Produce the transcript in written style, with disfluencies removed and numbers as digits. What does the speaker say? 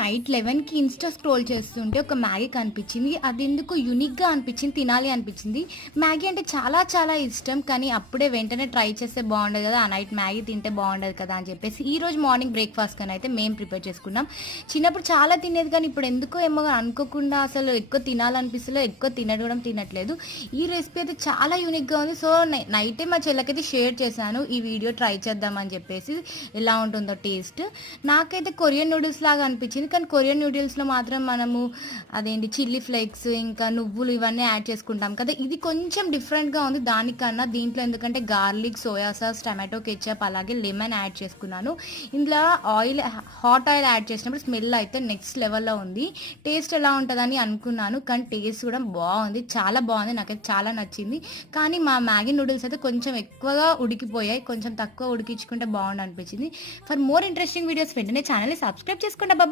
Night 11కి Insta scroll చేస్తుంటే ఒక Maggi కనిపించింది. అది ఎందుకో యూనిక్గా అనిపించింది, తినాలి అనిపించింది. మ్యాగీ అంటే చాలా చాలా ఇష్టం, కానీ అప్పుడే వెంటనే ట్రై చేస్తే బాగుండదు కదా, ఆ నైట్ మ్యాగీ తింటే బాగుండదు కదా అని చెప్పేసి ఈ రోజు మార్నింగ్ బ్రేక్ఫాస్ట్ కానీ అయితే మేము ప్రిపేర్ చేసుకున్నాం. చిన్నప్పుడు చాలా తినేది, కానీ ఇప్పుడు ఎందుకో ఏమో అనుకోకుండా అసలు ఎక్కువ తినాలనిపిస్తలో, ఎక్కువ తినడం తినట్లేదు. ఈ రెసిపీ అయితే చాలా యూనిక్గా ఉంది. సో నైటే మా చెల్లకైతే షేర్ చేశాను, ఈ వీడియో ట్రై చేద్దామని చెప్పేసి ఎలా ఉంటుందో టేస్ట్. నాకైతే కొరియన్ నూడిల్స్ లాగా అనిపించింది, కానీ కొరియన్ నూడిల్స్లో మాత్రం మనము అదేంటి చిల్లీ ఫ్లేక్స్ ఇంకా నువ్వులు ఇవన్నీ యాడ్ చేసుకుంటాం కదా, ఇది కొంచెం డిఫరెంట్గా ఉంది దానికన్నా. దీంట్లో ఎందుకంటే garlic, soya sauce, tomato ketchup అలాగే లెమన్ యాడ్ చేసుకున్నాను. ఇందులో హాట్ ఆయిల్ యాడ్ చేసినప్పుడు స్మెల్ అయితే నెక్స్ట్ లెవెల్లో ఉంది. టేస్ట్ ఎలా ఉంటుందని అనుకున్నాను, కానీ టేస్ట్ కూడా బాగుంది, చాలా బాగుంది, నాకైతే చాలా నచ్చింది. కానీ మా మ్యాగీ నూడిల్స్ అయితే కొంచెం ఎక్కువగా ఉడికిపోయాయి, కొంచెం తక్కువ ఉడికించుకుంటే బాగుండు అనిపించింది. ఫర్ మోర్ ఇంట్రెస్టింగ్ వీడియోస్ వెంటనే ఛానల్ని సబ్స్క్రైబ్ చేసుకోండి.